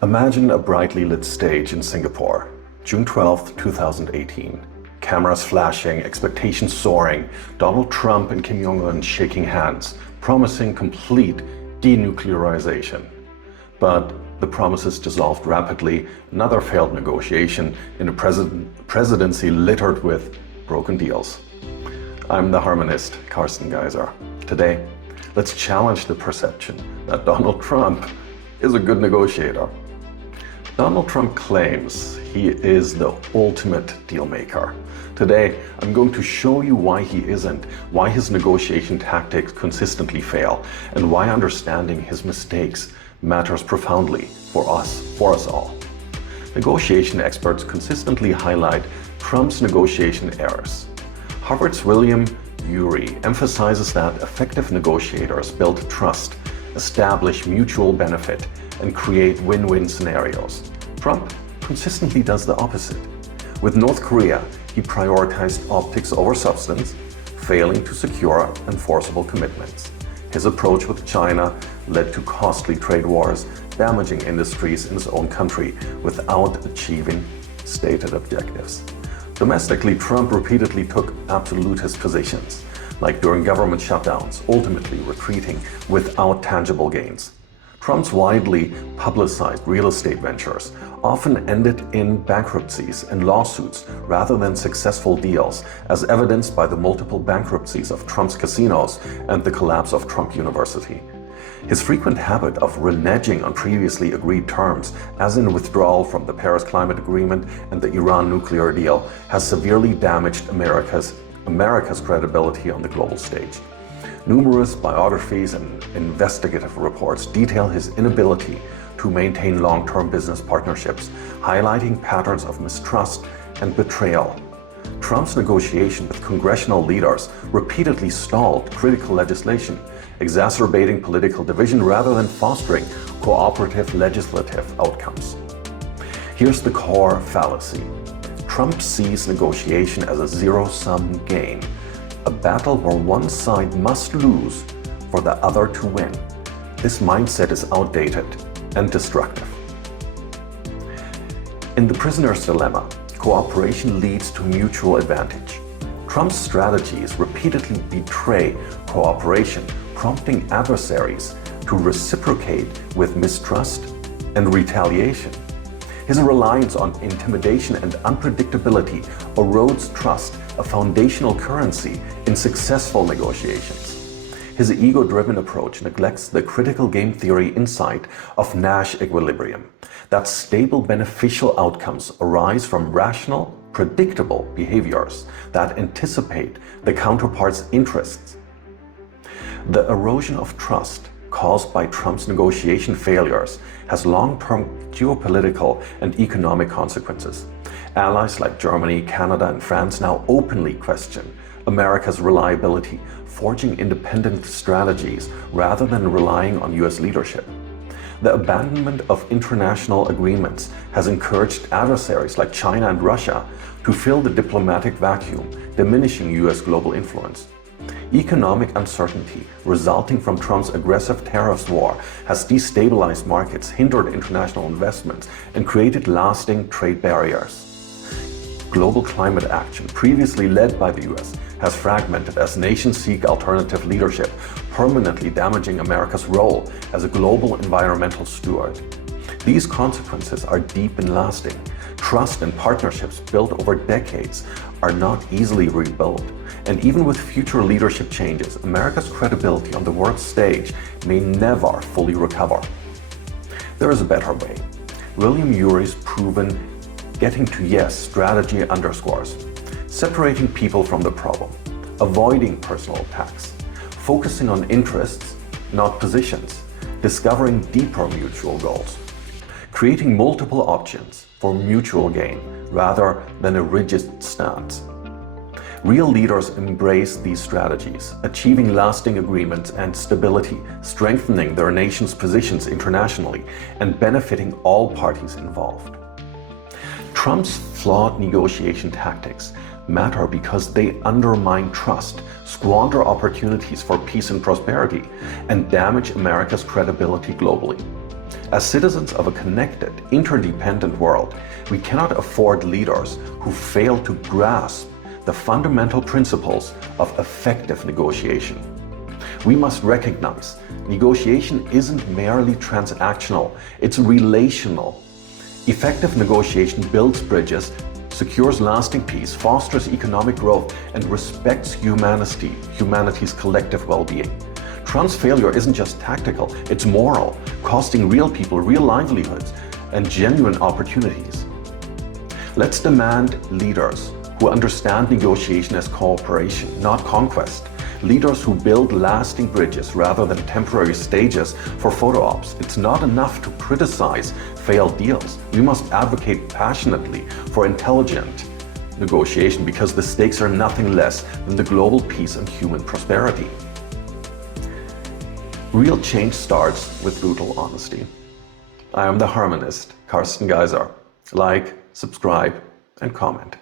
Imagine a brightly lit stage in Singapore, June 12, 2018. Cameras flashing, expectations soaring, Donald Trump and Kim Jong-un shaking hands, promising complete denuclearization. But the promises dissolved rapidly, another failed negotiation in a presidency littered with broken deals. I'm the Harmonist, Carsten Geiser. Today, let's challenge the perception that Donald Trump is a good negotiator. Donald Trump claims he is the ultimate deal maker. Today, I'm going to show you why he isn't, why his negotiation tactics consistently fail, and why understanding his mistakes matters profoundly for us all. Negotiation experts consistently highlight Trump's negotiation errors. Harvard's William Ury emphasizes that effective negotiators build trust, establish mutual benefit, and create win-win scenarios. Trump consistently does the opposite. With North Korea, he prioritized optics over substance, failing to secure enforceable commitments. His approach with China led to costly trade wars, damaging industries in his own country without achieving stated objectives. Domestically, Trump repeatedly took absolutist positions, like during government shutdowns, ultimately retreating without tangible gains. Trump's widely publicized real estate ventures often ended in bankruptcies and lawsuits rather than successful deals, as evidenced by the multiple bankruptcies of Trump's casinos and the collapse of Trump University. His frequent habit of reneging on previously agreed terms, as in withdrawal from the Paris Climate Agreement and the Iran nuclear deal, has severely damaged America's credibility on the global stage. Numerous biographies and investigative reports detail his inability to maintain long-term business partnerships, highlighting patterns of mistrust and betrayal. Trump's negotiation with congressional leaders repeatedly stalled critical legislation, exacerbating political division rather than fostering cooperative legislative outcomes. Here's the core fallacy. Trump sees negotiation as a zero-sum game, a battle where one side must lose for the other to win. This mindset is outdated and destructive. In the prisoner's dilemma, cooperation leads to mutual advantage. Trump's strategies repeatedly betray cooperation, prompting adversaries to reciprocate with mistrust and retaliation. His reliance on intimidation and unpredictability erodes trust, a foundational currency in successful negotiations. His ego-driven approach neglects the critical game theory insight of Nash equilibrium, that stable beneficial outcomes arise from rational, predictable behaviors that anticipate the counterpart's interests. The erosion of trust caused by Trump's negotiation failures has long-term geopolitical and economic consequences. Allies like Germany, Canada, and France now openly question America's reliability, forging independent strategies rather than relying on US leadership. The abandonment of international agreements has encouraged adversaries like China and Russia to fill the diplomatic vacuum, diminishing US global influence. Economic uncertainty resulting from Trump's aggressive tariffs war has destabilized markets, hindered international investments, and created lasting trade barriers. Global climate action, previously led by the US, has fragmented as nations seek alternative leadership, permanently damaging America's role as a global environmental steward. These consequences are deep and lasting. Trust and partnerships built over decades are not easily rebuilt. And even with future leadership changes, America's credibility on the world stage may never fully recover. There is a better way. William Ury's proven getting to yes strategy underscores separating people from the problem, avoiding personal attacks, focusing on interests, not positions, discovering deeper mutual goals, creating multiple options for mutual gain rather than a rigid stance. Real leaders embrace these strategies, achieving lasting agreements and stability, strengthening their nation's positions internationally, and benefiting all parties involved. Trump's flawed negotiation tactics matter because they undermine trust, squander opportunities for peace and prosperity, and damage America's credibility globally. As citizens of a connected, interdependent world, we cannot afford leaders who fail to grasp the fundamental principles of effective negotiation. We must recognize negotiation isn't merely transactional, it's relational. Effective negotiation builds bridges, secures lasting peace, fosters economic growth, and respects humanity's collective well-being. Trump's failure isn't just tactical, it's moral, costing real people real livelihoods and genuine opportunities. Let's demand leaders who understand negotiation as cooperation, not conquest. Leaders who build lasting bridges rather than temporary stages for photo ops. It's not enough to criticize failed deals. We must advocate passionately for intelligent negotiation because the stakes are nothing less than the global peace and human prosperity. Real change starts with brutal honesty. I am the Harmonist, Carsten Geiser. Like, subscribe, and comment.